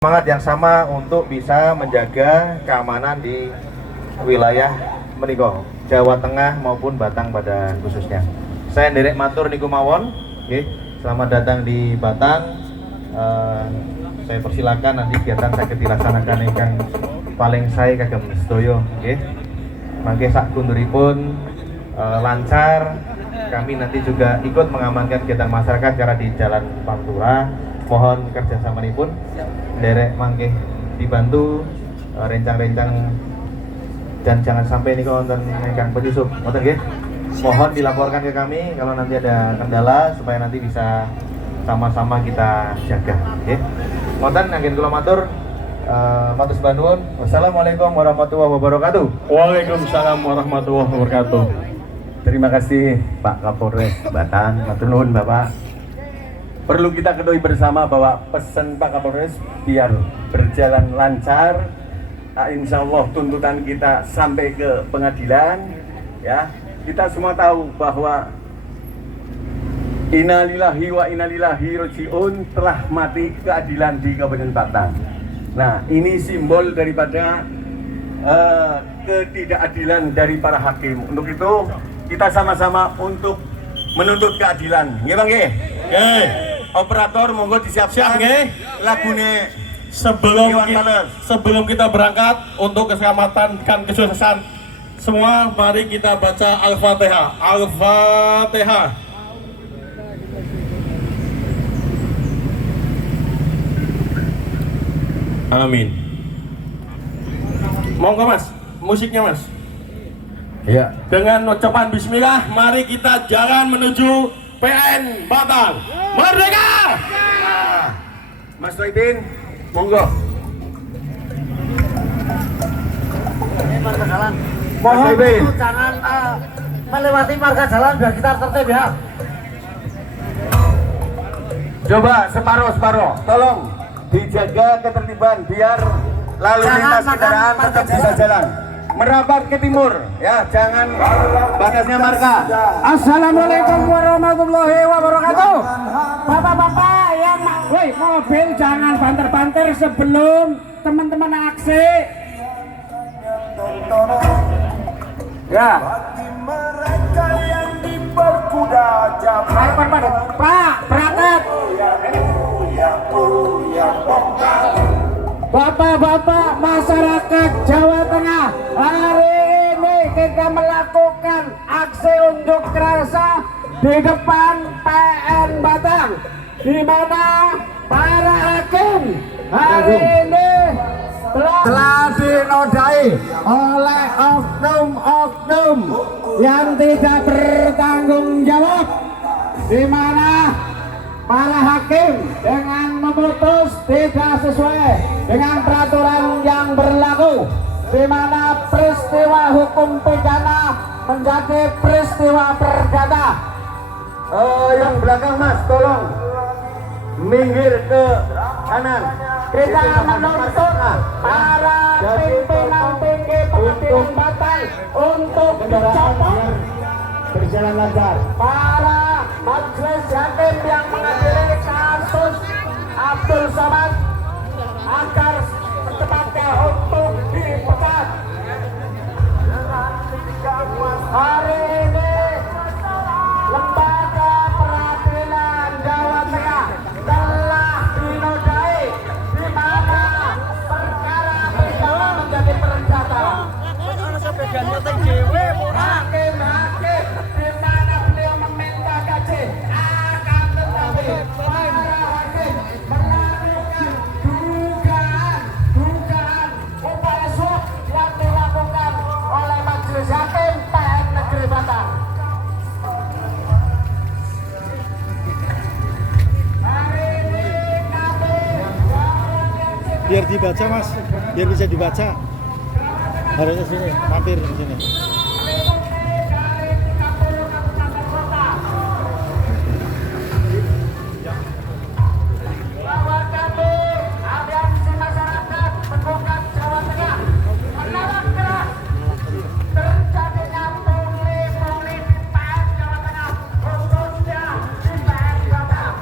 Semangat yang sama untuk bisa menjaga keamanan di wilayah menika Jawa Tengah maupun Batang pada khususnya. Saya nderek matur niku mawon, nggih. Selamat datang di Batang. Saya persilakan nanti kegiatan saged dilaksanakan ingkang paling saya kagem sedaya, nggih. Mangke sak kunduripun lancar. Kami nanti juga ikut mengamankan kegiatan masyarakat karena di Jalan Pantura. Mohon kerjasamanipun derek mangke dibantu rencang-rencang dan jangan sampai ini wonten ingkang penyusup wonten nggih. Mohon dilaporkan ke kami kalau nanti ada kendala supaya nanti bisa sama-sama kita jaga nggih. Wonten anggen kula matur matur sembah nuwun. Wassalamualaikum warahmatullahi wabarakatuh. Waalaikumsalam warahmatullahi wabarakatuh. Terima kasih Pak Kapolres Batang, matur nuwun Bapak. Perlu kita ketahui bersama bahwa pesan Pak Kapolres biar berjalan lancar. Insya Allah tuntutan kita sampai ke pengadilan. Ya, kita semua tahu bahwa innalillahi wa innalillahi rojiun, telah mati keadilan di Kabupaten Batang. Nah, ini simbol daripada ketidakadilan dari para hakim. Untuk itu kita sama-sama untuk menuntut keadilan. Nggih Bang nggih? Nggih. Operator monggo disiapkan lagune sebelum kita berangkat untuk keselamatan dan kesuksesan semua, mari kita baca Al-Fatihah. Al-Fatihah. Amin. Monggo Mas, musiknya Mas. Ya. Dengan ucapan bismillah, mari kita jalan menuju PN Batang. Merdeka! Mas Noidin, monggo. Mohon jangan melewati marga jalan biar kita tertib ya. Coba separuh, tolong dijaga ketertiban biar lalu lintas kendaraan tetap bisa jalan. Merapat ke timur, ya, jangan batasnya marka. Assalamualaikum warahmatullahi wabarakatuh. Bapak-bapak yang mobil jangan banter-banter sebelum teman-teman aksi. Ya. Pak, berangkat. Bapak-bapak masyarakat Jawa Tengah, hari ini kita melakukan aksi unjuk rasa di depan PN Batang, di mana para hakim hari ini telah dinodai oleh oknum-oknum yang tidak bertanggung jawab, di mana para hakim dengan memutus tidak sesuai dengan peraturan yang berlaku, di mana peristiwa hukum pidana menjadi peristiwa perdata. Yang belakang Mas, tolong minggir ke kanan. Kita menuntut para pimpinan tinggi pengadilan Batang untuk dicopot, Berjalan lancar. para majelis hakim yang mengadili kasus Abdul Somad agar secepatnya untuk dipecat. Hari ini lembaga peradilan Jawa Tengah telah dinodai, di mana perkara pidana menjadi perdata. Hakim-hakim di mana beliau meminta gaji, akan tetapi para hakim melakukan dugaan upaya suap yang dilakukan oleh majelis hakim PN Negeri Batang. Hari ini kami Biar dibaca Mas, biar bisa dibaca. Harusnya sini, mampir di sini. aliansi masyarakat Pembukaan Jawa Tengah menolak keras terjadinya pungli-pungli di PN Jawa Tengah, khususnya di PN Batang.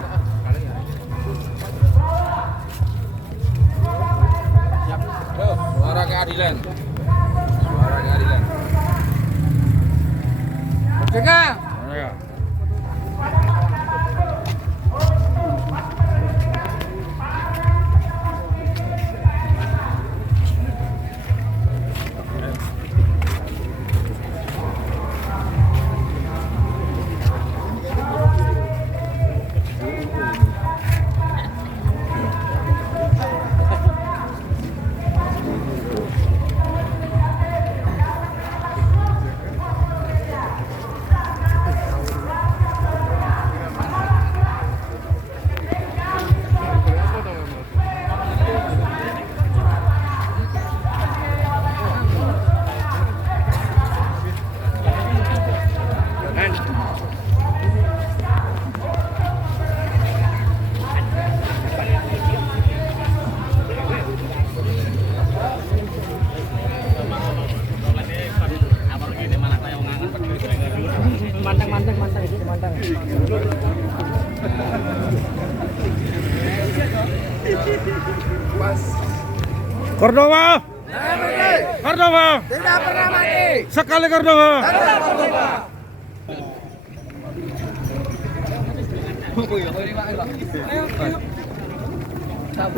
keadilan. Suara keadilan. Merdeka. Merdeka. Cordova! Cordova! Tidak pernah mati. Sekali Cordova!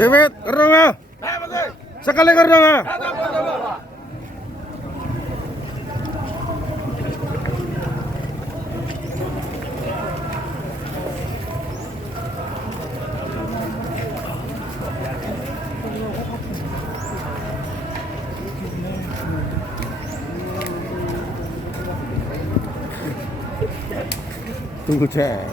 Bibit Cordova! Sekali Cordova! Tunggu cek.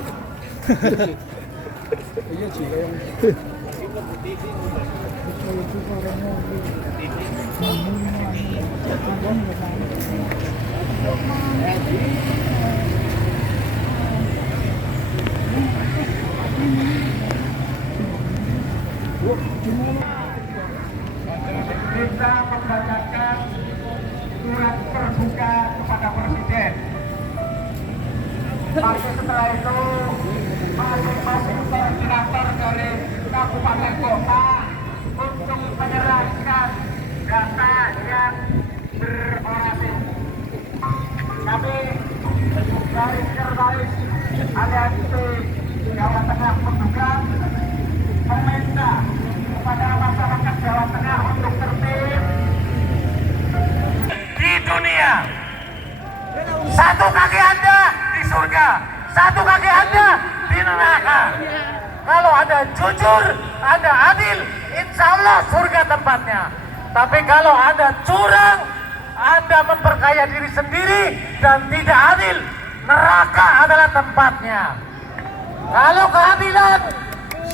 Kita membacakan surat terbuka kepada Presiden. Masih setelah itu masing-masing koordinator dari kabupaten kota untuk menyerahkan data yang berorasi. Kami dari Sekretaris Aliansi Jawa Tengah Menggugat meminta kepada masyarakat Jawa Tengah untuk tertib di dunia. Satu kaki Anda di surga, satu kaki Anda di neraka. Kalau Anda jujur, Anda adil, insya Allah surga tempatnya. Tapi kalau Anda curang, Anda memperkaya diri sendiri dan tidak adil, neraka adalah tempatnya. Kalau keadilan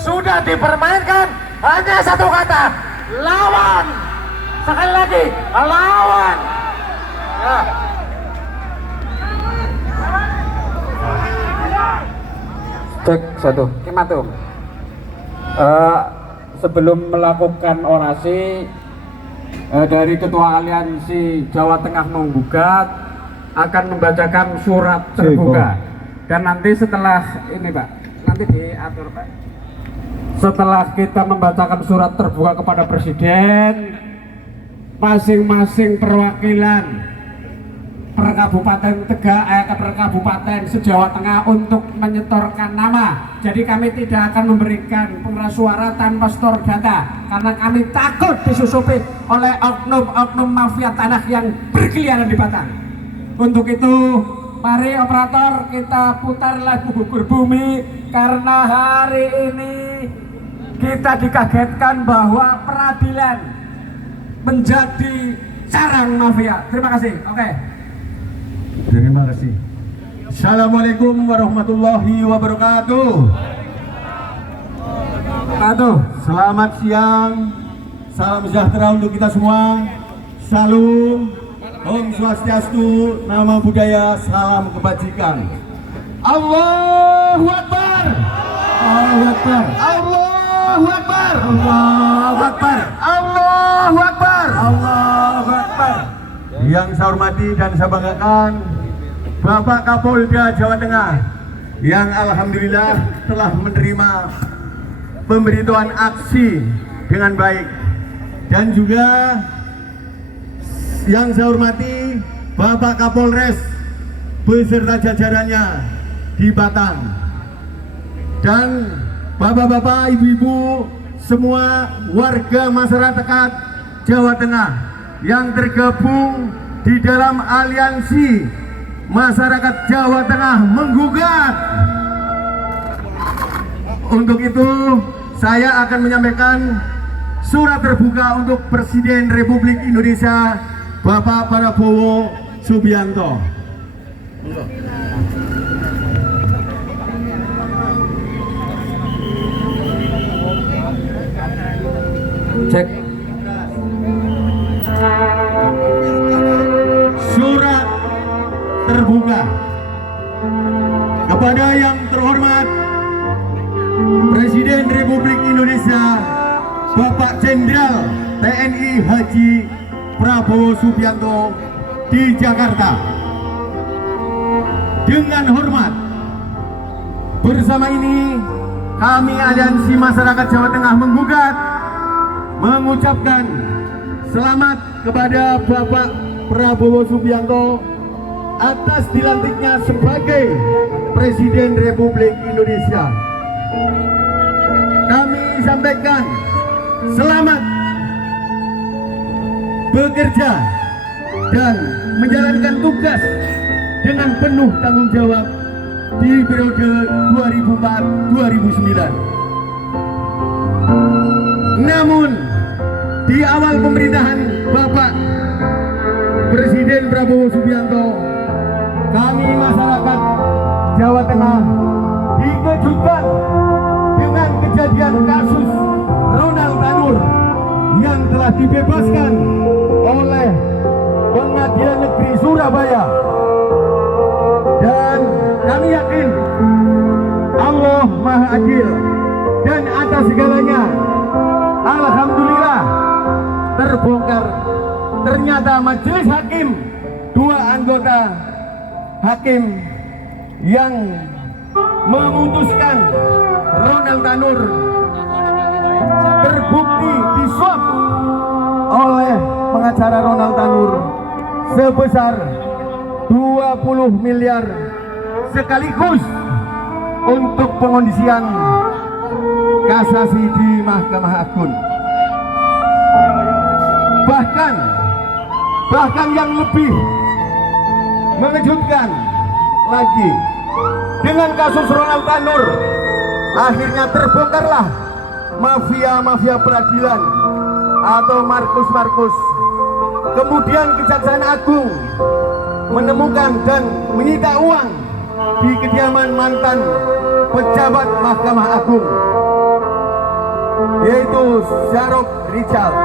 sudah dipermainkan, hanya satu kata, lawan. Sekali lagi, lawan. Ya. Cek satu. Kimatum. Sebelum melakukan orasi dari Ketua Aliansi Jawa Tengah Menggugat akan membacakan surat terbuka. Dan nanti setelah ini Pak, nanti diatur Pak. Setelah kita membacakan surat terbuka kepada Presiden, masing-masing perwakilan per kabupaten per kabupaten se-Jawa Tengah untuk menyetorkan nama. Jadi kami tidak akan memberikan pengeras suara tanpa setor data karena kami takut disusupi oleh oknum-oknum mafia tanah yang berkeliaran di Batang. Untuk itu, mari operator kita putar lagu Gugur Bumi karena hari ini kita dikagetkan bahwa peradilan menjadi sarang mafia. Terima kasih. Oke. Terima kasih. Assalamualaikum warahmatullahi wabarakatuh. Selamat siang. Salam sejahtera untuk kita semua. Salam. Om Swastiastu. Nama budaya. Salam kebajikan. Allahu Akbar. Allahu Akbar. Allahu Akbar. Allahu Akbar. Allahu Akbar. Allahu Akbar. Yang saya hormati dan saya banggakan Bapak Kapolda Jawa Tengah yang alhamdulillah telah menerima pemberitahuan aksi dengan baik, dan juga yang saya hormati Bapak Kapolres beserta jajarannya di Batang, dan bapak-bapak, ibu-ibu, semua warga masyarakat Jawa Tengah yang tergabung di dalam aliansi masyarakat Jawa Tengah menggugat. Untuk itu saya akan menyampaikan surat terbuka untuk Presiden Republik Indonesia Bapak Prabowo Subianto. Cek. Surat terbuka kepada yang terhormat Presiden Republik Indonesia Bapak Jenderal TNI Haji Prabowo Subianto di Jakarta. Dengan hormat, bersama ini kami Aliansi Masyarakat Jawa Tengah menggugat, mengucapkan selamat kepada Bapak Prabowo Subianto atas dilantiknya sebagai Presiden Republik Indonesia. Kami sampaikan selamat bekerja dan menjalankan tugas dengan penuh tanggung jawab di periode 2004-2009. Namun di awal pemerintahan Bapak Presiden Prabowo Subianto, kami masyarakat Jawa Tengah dikejutkan dengan kejadian kasus Ronald Tanur yang telah dibebaskan oleh Pengadilan Negeri Surabaya. Dan kami yakin Allah Maha Adil, dan atas segalanya alhamdulillah terbongkar. Ternyata majelis hakim, 2 anggota hakim yang memutuskan Ronald Tanur terbukti disuap oleh pengacara Ronald Tanur sebesar 20 miliar sekaligus untuk pengondisian kasasi di Mahkamah Agung. Bahkan yang lebih mengejutkan lagi, dengan kasus Ronald Tanur akhirnya terbongkarlah mafia peradilan atau Markus. Kemudian Kejaksaan Agung menemukan dan menyita uang di kediaman mantan pejabat Mahkamah Agung, yaitu Syarok Rizal,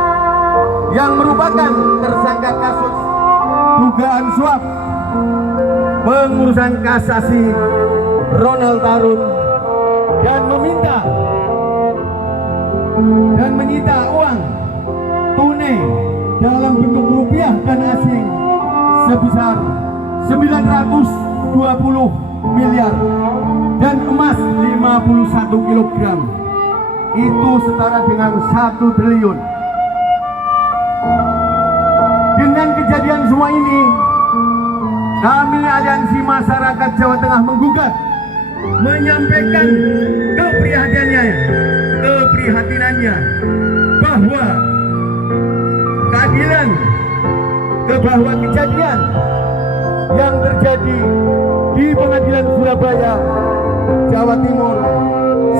yang merupakan tersangka kasus dugaan suap pengurusan kasasi Ronald Tanur, dan menyita uang tunai dalam bentuk rupiah dan asing sebesar 920 miliar dan emas 51 kilogram. Itu setara dengan 1 triliun. Dengan kejadian semua ini, kami Aliansi Masyarakat Jawa Tengah menggugat, menyampaikan keprihatinannya bahwa keadilan, bahwa kejadian yang terjadi di Pengadilan Surabaya, Jawa Timur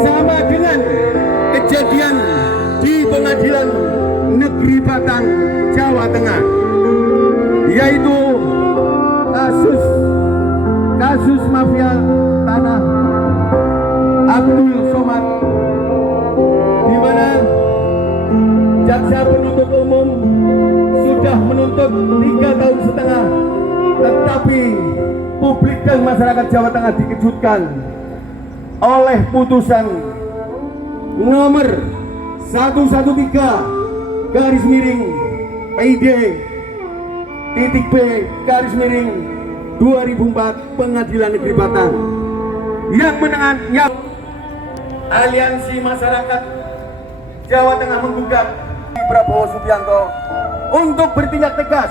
sama dengan kejadian di Pengadilan Negeri Batang, Jawa Tengah, yaitu kasus mafia tanah Abdul Somad, di mana jaksa penuntut umum sudah menuntut 3,5 tahun, tetapi publik dan masyarakat Jawa Tengah dikejutkan oleh putusan nomor 113/PID-B/2004 Pengadilan Negeri Batang yang menengahnya. Aliansi Masyarakat Jawa Tengah menggugat Prabowo Subianto untuk bertindak tegas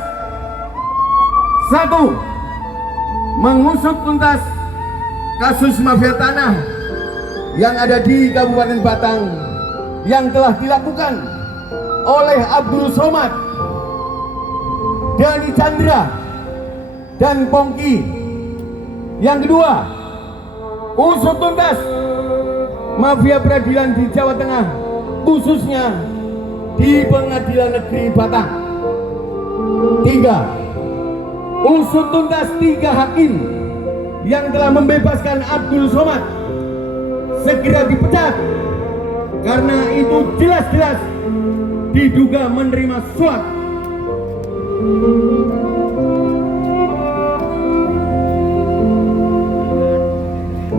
Satu, mengusut tuntas kasus mafia tanah yang ada di Kabupaten Batang yang telah dilakukan oleh Abdul Somad, Dani Chandra, dan Pongki. Yang kedua, usut tuntas mafia peradilan di Jawa Tengah, khususnya di Pengadilan Negeri Batang. Tiga, usut tuntas 3 hakim yang telah membebaskan Abdul Somad segera dipecat karena itu jelas-jelas diduga menerima suap.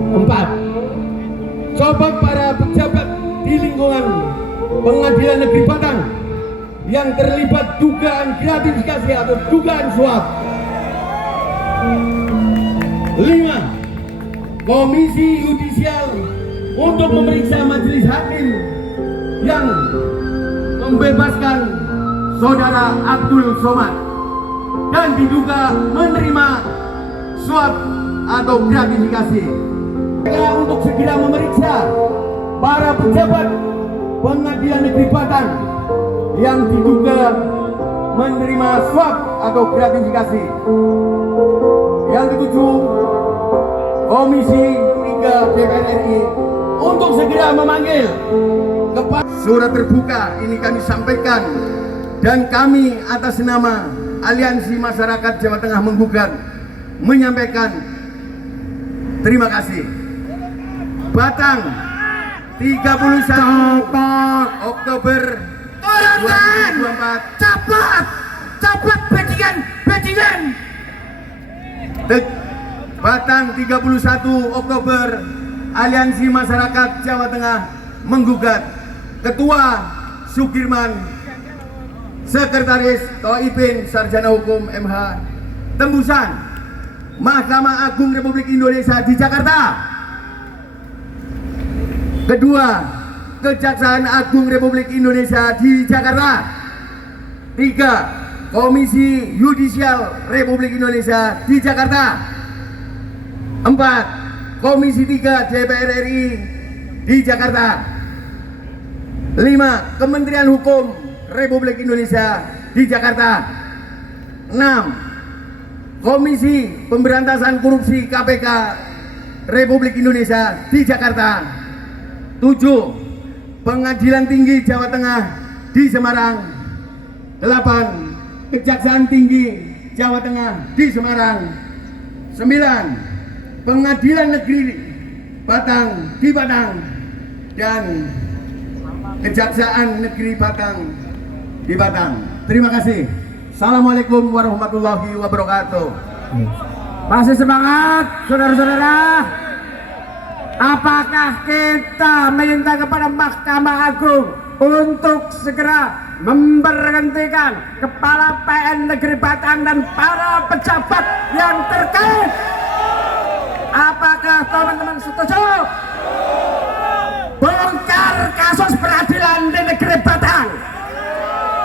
Empat, copot para pejabat di lingkungan Pengadilan Negeri Batang yang terlibat dugaan gratifikasi atau dugaan suap. 5, Komisi Yudisial untuk memeriksa majelis hakim yang membebaskan saudara Abdul Somad dan diduga menerima suap atau gratifikasi. Untuk segera memeriksa para pejabat Pengadilan Negeri Batang yang diduga menerima suap atau gratifikasi. Yang ketujuh, Komisi 3 DPR RI untuk segera memanggil kepada surat terbuka ini kami sampaikan dan kami atas nama Aliansi Masyarakat Jawa Tengah Menggugat menyampaikan terima kasih. Batang 31 Oktober 2024. Cepat bajingan. Batang 31 Oktober Aliansi Masyarakat Jawa Tengah Menggugat. Ketua Sukirman, Sekretaris Toibin Sarjana Hukum MH Tembusan Mahkamah Agung Republik Indonesia di Jakarta. Kedua, Kejaksaan Agung Republik Indonesia di Jakarta. 3, Komisi Yudisial Republik Indonesia di Jakarta. 4, Komisi 3 DPR RI di Jakarta. 5, Kementerian Hukum Republik Indonesia di Jakarta. 6, Komisi Pemberantasan Korupsi KPK Republik Indonesia di Jakarta. 7, Pengadilan Tinggi Jawa Tengah di Semarang. 8, Kejaksaan Tinggi Jawa Tengah di Semarang. 9, Pengadilan Negeri Batang di Batang. Dan Kejaksaan Negeri Batang di Batang. Terima kasih. Assalamualaikum warahmatullahi wabarakatuh. Masih semangat, saudara-saudara? Apakah kita minta kepada Mahkamah Agung untuk segera memberhentikan Kepala PN Negeri Batang dan para pejabat yang terkait? Apakah teman-teman setuju? Bongkar kasus peradilan di Negeri Batang.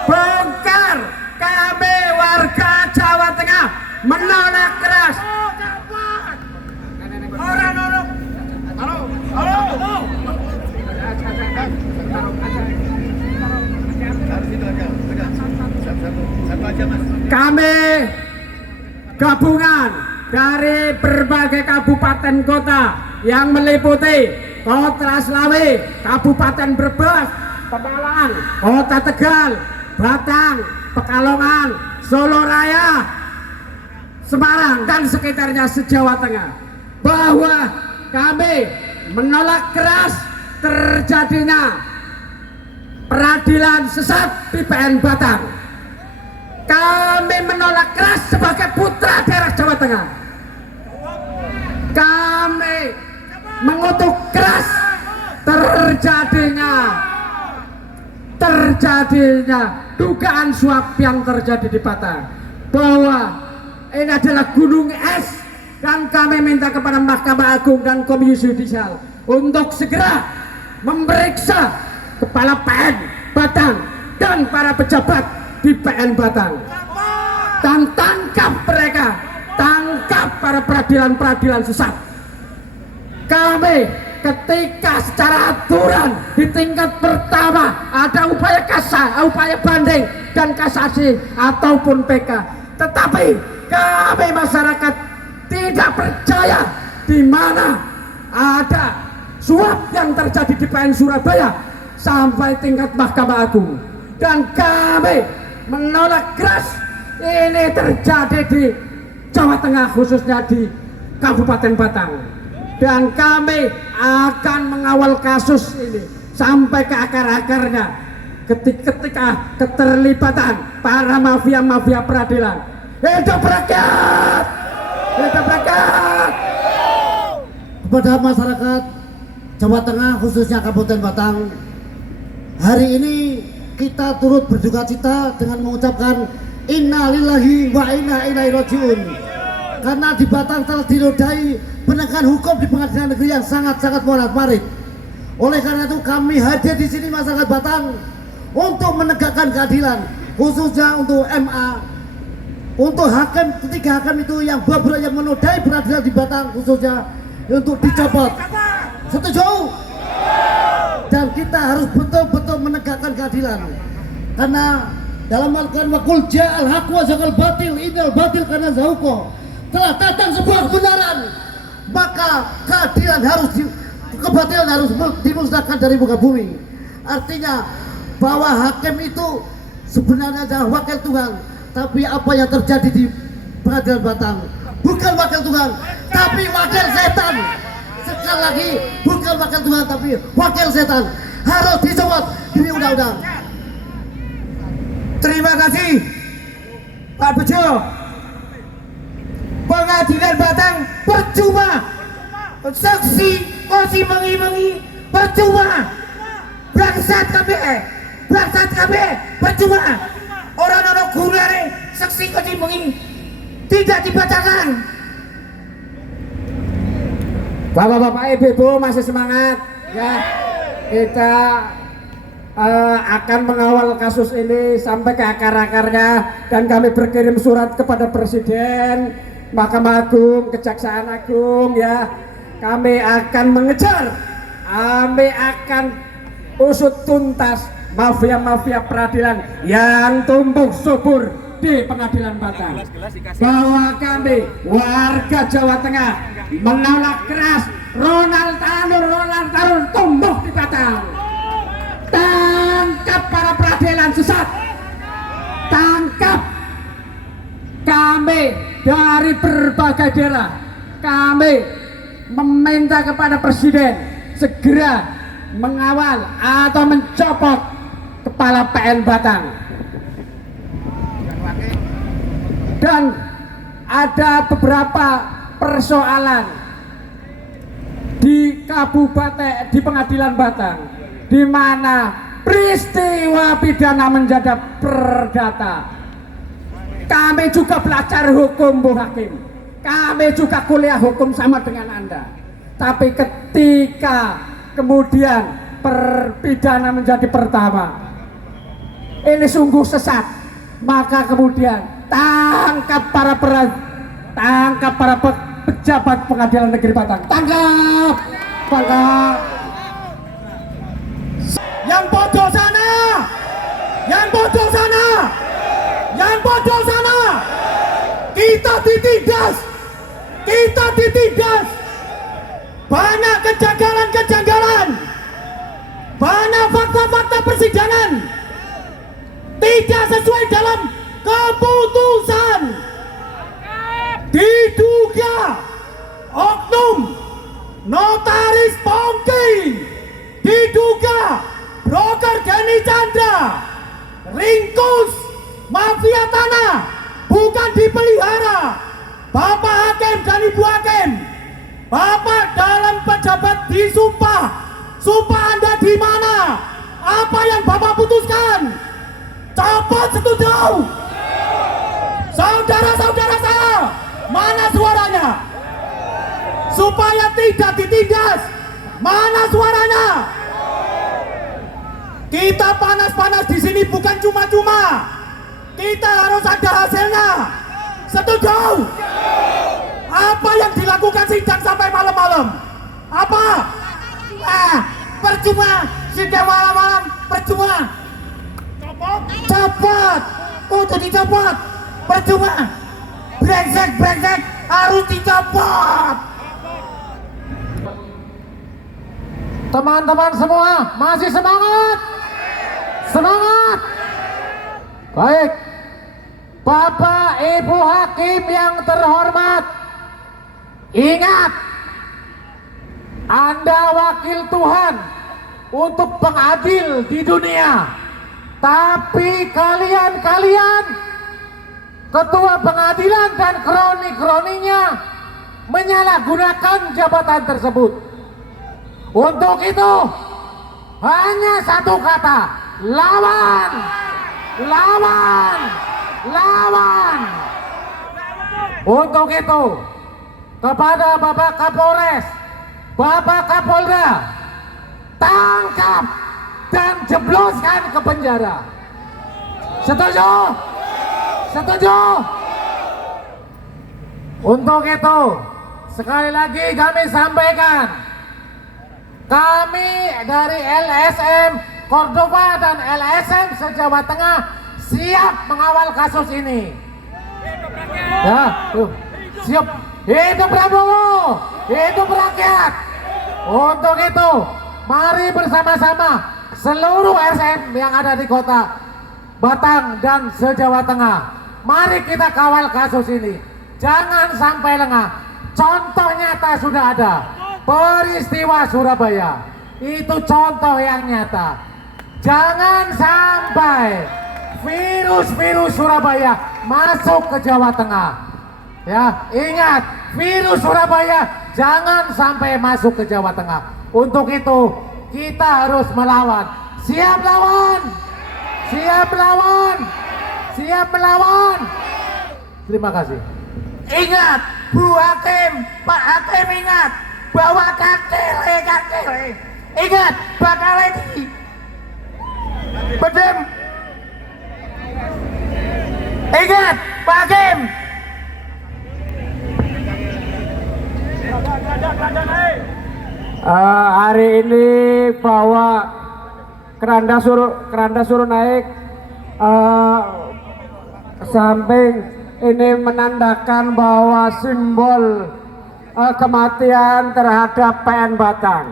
Bongkar. Kami warga Jawa Tengah menolak keras. Kami gabungan dari berbagai kabupaten kota yang meliputi Kota Slawi, Kabupaten Brebes, Pemalang, Kota Tegal, Batang, Pekalongan, Solo Raya, Semarang dan sekitarnya se-Jawa Tengah, bahwa kami menolak keras terjadinya peradilan sesat di PN Batang. Kami menolak keras sebagai putra daerah Jawa Tengah. Kami mengutuk keras terjadinya dugaan suap yang terjadi di Batang, bahwa ini adalah gunung es, dan kami minta kepada Mahkamah Agung dan Komisi Yudisial untuk segera memeriksa Kepala PN Batang dan para pejabat di PN Batang. dan tangkap mereka, tangkap para peradilan-peradilan sesat. Kami ketika secara aturan di tingkat pertama ada upaya upaya banding dan kasasi ataupun PK, tetapi kami masyarakat tidak percaya di mana ada suap yang terjadi di PN Surabaya sampai tingkat Mahkamah Agung, dan kami menolak keras ini terjadi di Jawa Tengah, khususnya di Kabupaten Batang, dan kami akan mengawal kasus ini sampai ke akar-akarnya ketika keterlibatan para mafia-mafia peradilan. Hidup rakyat! Hidup rakyat! Kepada masyarakat Jawa Tengah khususnya Kabupaten Batang, hari ini kita turut berduka cita dengan mengucapkan innalillahi wa inna ilaihi rajiun, karena di Batang telah dinodai penegakan hukum di pengadilan negeri yang sangat-sangat morat-marit. Oleh karena itu kami hadir di sini masyarakat Batang untuk menegakkan keadilan, khususnya untuk MA, untuk hakim, ketiga hakim itu yang beberapa yang menodai peradilan di Batang khususnya untuk dicopot. Setuju? Dan kita harus betul-betul menegakkan keadilan, karena dalam Al-Quran wakul ja'al haq wa zaqal batil innal batil kana zahuqa, telah datang sebuah kebenaran, maka keadilan kebatilan harus dimusnahkan dari muka bumi. Artinya bahwa hakim itu sebenarnya adalah wakil Tuhan, tapi apa yang terjadi di pengadilan Batang bukan wakil Tuhan, tapi wakil setan. Sekali lagi, bukan wakil Tuhan tapi wakil setan, harus dicopot demi undang-undang. Terima kasih Pak Bejo. Pengadilan Batang percuma, saksi kosi mengi-mengi percuma, bangsat kabeh percuma, orang-orang gunane saksi kosi mengi tidak dibacakan. Bapak-bapak, ibu-ibu masih semangat ya, kita akan mengawal kasus ini sampai ke akar-akarnya, dan kami berkirim surat kepada Presiden, Mahkamah Agung, Kejaksaan Agung ya. Kami akan mengejar, kami akan usut tuntas mafia-mafia peradilan yang tumbuh subur di pengadilan Batang. Bahwa kami warga Jawa Tengah menolak keras Ronald Tanur tumbuh di Batang. Tangkap para peradilan sesat, tangkap. Kami dari berbagai daerah, kami meminta kepada Presiden segera mengawal atau mencopot kepala PN Batang. Dan ada beberapa persoalan di kabupaten, di pengadilan Batang, di mana peristiwa pidana menjadi perdata. Kami juga belajar hukum, Bu Hakim. Kami juga kuliah hukum sama dengan Anda. Tapi ketika kemudian pidana menjadi pertama, ini sungguh sesat. Maka kemudian tangkap para pejabat pengadilan negeri Batang. Tangkap. Yang bodoh sana, yang bodoh sana, yang bodoh sana. Kita ditindas. Banyak kejanggalan, banyak fakta-fakta persidangan tidak sesuai dalam keputusan. Diduga oknum notaris Pongki, diduga broker Denny Chandra, ringkus mafia tanah, bukan dipelihara. Bapak Hakim dan Ibu Hakim, Bapak dalam pejabat disumpah, sumpah Anda di mana? Apa yang Bapak putuskan? Copot, setuju? Saudara-saudara saya, mana suaranya? Supaya tidak ditindas, mana suaranya? Kita panas-panas di sini bukan cuma-cuma. kita harus ada hasilnya. Setuju? Apa yang dilakukan sidang sampai malam-malam? Apa? Percuma sidang malam-malam, percuma. Cepat, untuk dicopot, percuma. Brengsek harus dicopot. Teman-teman semua masih semangat? Semangat. Baik, Bapak Ibu Hakim yang terhormat, ingat, Anda wakil Tuhan untuk pengadil di dunia. Tapi kalian ketua pengadilan dan kroni-kroninya menyalahgunakan jabatan tersebut. Untuk itu hanya satu kata, lawan, lawan, lawan. Untuk itu kepada Bapak Kapolres, Bapak Kapolda, tangkap dan jebloskan ke penjara. Setuju? Setuju? Untuk itu sekali lagi kami sampaikan, kami dari LSM Cordova dan LSM se-Jawa Tengah siap mengawal kasus ini. Ya, siap. Hidup Prabowo, hidup rakyat. Untuk itu, mari bersama-sama seluruh SM yang ada di kota Batang dan se-Jawa Tengah. Mari kita kawal kasus ini. Jangan sampai lengah. Contoh nyata sudah ada. Peristiwa Surabaya. Itu contoh yang nyata. Jangan sampai virus-virus Surabaya masuk ke Jawa Tengah. Ya, ingat, virus Surabaya jangan sampai masuk ke Jawa Tengah. Untuk itu, kita harus melawan. Siap lawan? Siap lawan? Siap melawan? Terima kasih. Ingat, Bu Hakim, Pak Hakim, ingat bahwa kakil. Ingat, bakal lagi. Bedem. Ingat, Pak Hakim. Hari ini bawa keranda suruh naik, samping ini menandakan bahwa simbol kematian terhadap PN Batang.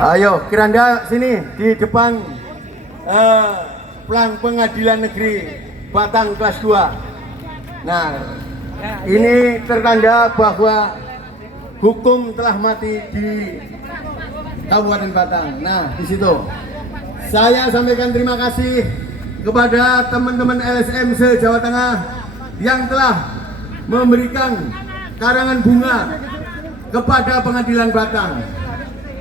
Ayo, keranda sini di depan Plang Pengadilan Negeri Batang kelas 2. Nah, ini tertanda bahwa hukum telah mati di Kabupaten Batang. Nah, di situ saya sampaikan terima kasih kepada teman-teman LSM se-Jawa Tengah yang telah memberikan karangan bunga kepada Pengadilan Batang,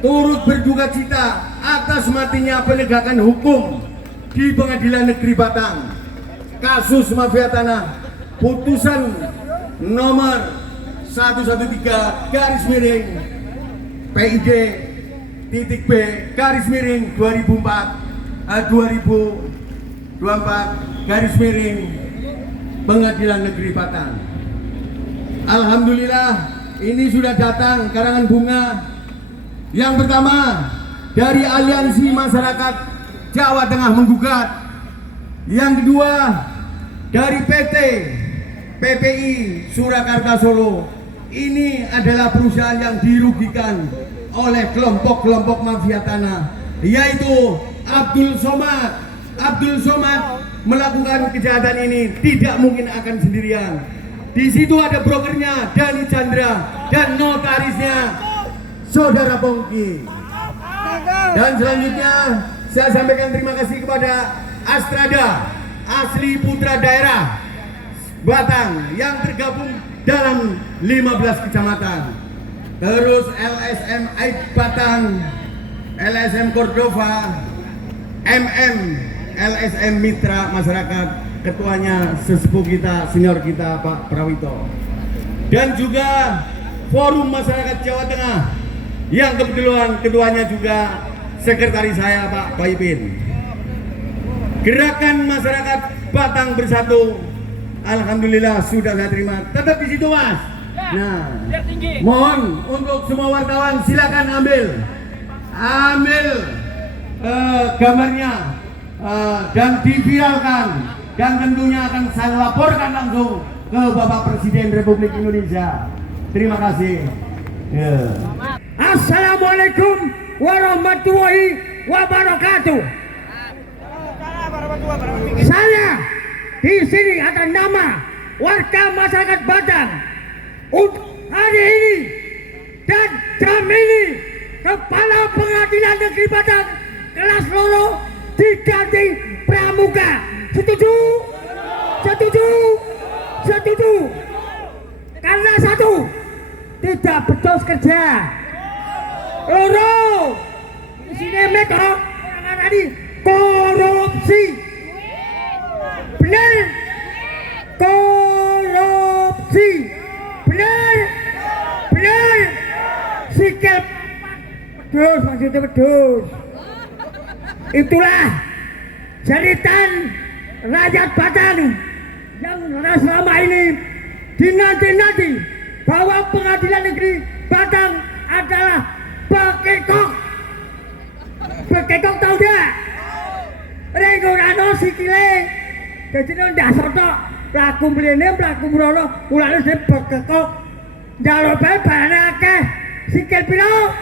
turut berduka cita atas matinya penegakan hukum di Pengadilan Negeri Batang. Kasus mafia tanah, putusan nomor 113 garis miring PID titik B garis miring 2024 garis miring Pengadilan Negeri Batang. Alhamdulillah, ini sudah datang karangan bunga yang pertama dari Aliansi Masyarakat Jawa Tengah Menggugat, yang kedua dari PT PPI Surakarta Solo. Ini adalah perusahaan yang dirugikan oleh kelompok-kelompok mafia tanah, yaitu Abdul Somad melakukan kejahatan ini tidak mungkin akan sendirian. Di situ ada brokernya Dani Chandra dan notarisnya Saudara Pongki. Dan selanjutnya saya sampaikan terima kasih kepada Astrada asli putra daerah Batang yang tergabung dalam 15 kecamatan. Terus LSM Aib Batang, LSM Cordova, LSM Mitra Masyarakat, ketuanya sesepuh kita, senior kita Pak Prawito. Dan juga Forum Masyarakat Jawa Tengah yang kebetulan ketuanya juga sekretaris saya Pak Baipin. Gerakan masyarakat Batang Bersatu, alhamdulillah sudah saya terima. Tetap di situ Mas. Nah, mohon untuk semua wartawan silakan ambil gambarnya dan diviralkan, dan tentunya akan saya laporkan langsung ke Bapak Presiden Republik Indonesia. Terima kasih. Assalamualaikum warahmatullahi wabarakatuh. Saya di sini atas nama warga masyarakat Batang untuk hari ini dan jam ini Kepala Pengadilan Negeri Batang kelas loro diganti pramuka. Setuju? Setuju? Setuju? Karena satu, tidak becus kerja. Loro, di sini mereka orang tadi korupsi. Benar? Korupsi. Benar? Benar? Sikap pedus, maksudnya pedus. Itulah jeritan rakyat Batang yang selama ini dinanti-nanti bahwa Pengadilan Negeri Batang adalah bekekok. Bekekok tahu gak? Rengorano sikile. Jadi ndak sotok pelaku mrene pelaku mrono mulane sing bekekok. Njaluk bae barane akeh. Sikil piro?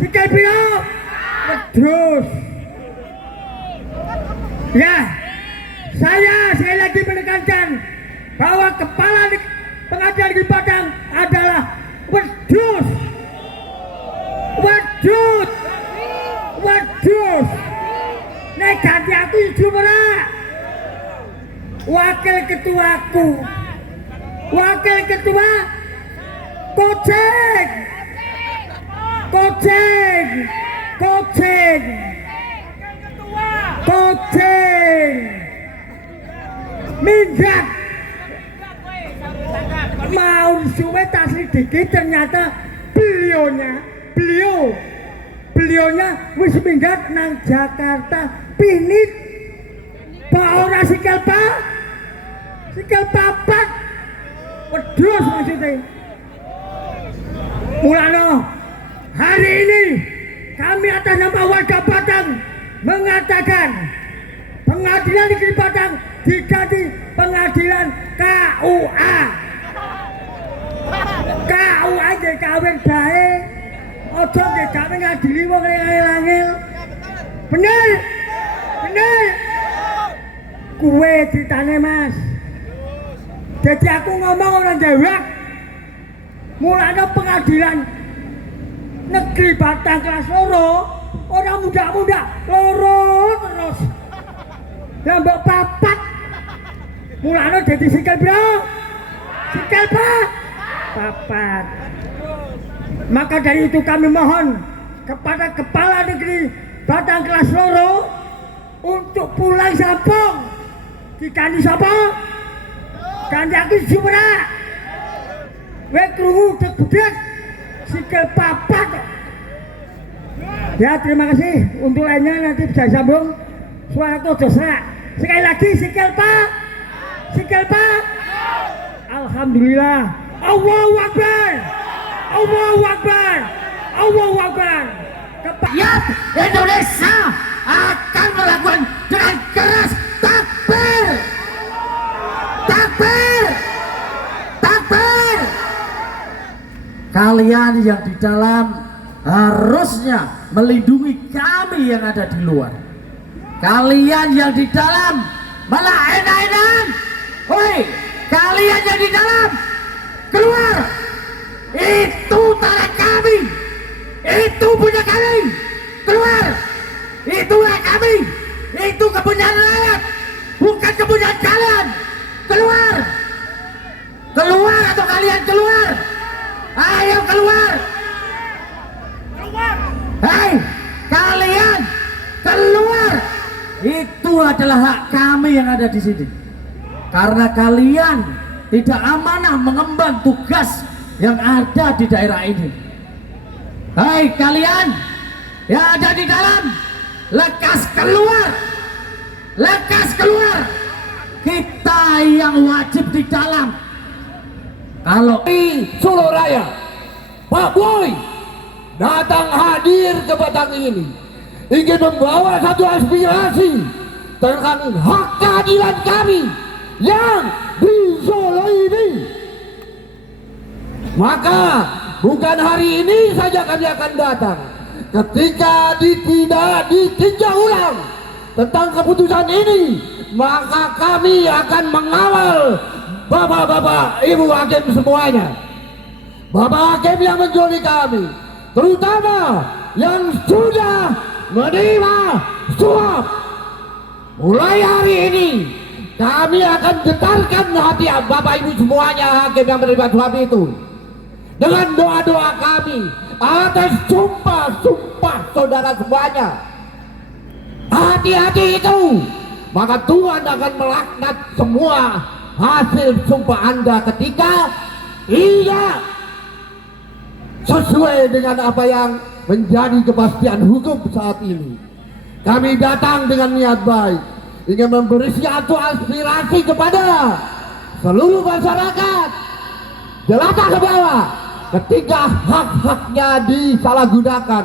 Sikil piro? Terus. Ya, saya sekali lagi menekankan bahwa Kepala Pengadilan Negeri Batang adalah wedus. Wedus. Wedus. Nek ganti aku ijo ora? Wakil ketuaku. Wakil ketua Koceng. Koceng. Koceng. Koceng. Minggat. Mau suwe tak sedikit ternyata beliaunya wis minggat nang Jakarta pinit. Pak ora sikil pak, sikil papat, wedus maksudnya. Mulano hari ini kami atas nama warga Batang mengatakan Pengadilan Negeri Batang diganti Pengadilan KUA. KUA nggih kawin bae, aja nggih gawe ngadili wong angel-angel. Bener? Bener? Kuwe ditane Mas. Jadi aku ngomong orang Jawa. Mulane Pengadilan Negeri Batang kelas loro, orang muda-muda loro terus. Lambok papat. Mulane dadi sikil bro. Sikil Pak. Papat. Maka dari itu kami mohon kepada Kepala Negeri Batang kelas loro untuk pulang sampung. Diganti sapa? Ganti aku jumra. Wek krungu deg-deg sikil papat. Ya terima kasih. Untuk lainnya nanti bisa sambung. Suaraku dosa. Sekali lagi sikil Pak. Sikil Pak. Alhamdulillah. Allahu Akbar. Allahu Akbar. Allahu Akbar. Rakyat Indonesia akan melakukan dengan keras takbir. Takbir. Takbir. Kalian yang di dalam harusnya melindungi kami yang ada di luar. Kalian yang di dalam malah enak-enakan. Woi, kalian yang di dalam keluar. Itu tanah kami. Itu punya kami. Keluar. Itulah kami. Itu kepunyaan rakyat. Bukan kepunyaan kalian. Keluar. Keluar atau kalian keluar. Ayo keluar. Hei, kalian keluar. Itu adalah hak kami yang ada di sini. Karena kalian tidak amanah mengemban tugas yang ada di daerah ini. Hei kalian yang ada di dalam, lekas keluar. lekas keluar. Kita yang wajib di dalam. Kalau di Solo Raya, Pak Boy datang hadir ke Batang ini ingin membawa satu aspirasi tentang hak keadilan kami yang di Solo ini. Maka bukan hari ini saja kami akan datang. Ketika tidak ditinjau ulang tentang keputusan ini, maka kami akan mengawal bapak-bapak, ibu hakim semuanya. Bapak hakim yang menjoli kami, terutama yang sudah menerima suap. Mulai hari ini kami akan getarkan hati bapak ibu semuanya hakim yang menerima suap itu dengan doa-doa kami atas sumpah saudara semuanya. Hati-hati itu, maka Tuhan akan melaknat semua hasil sumpah Anda ketika tidak sesuai dengan apa yang menjadi kepastian hukum saat ini. Kami datang dengan niat baik, ingin memberi suatu aspirasi kepada seluruh masyarakat jelata ke bawah ketika hak-haknya disalahgunakan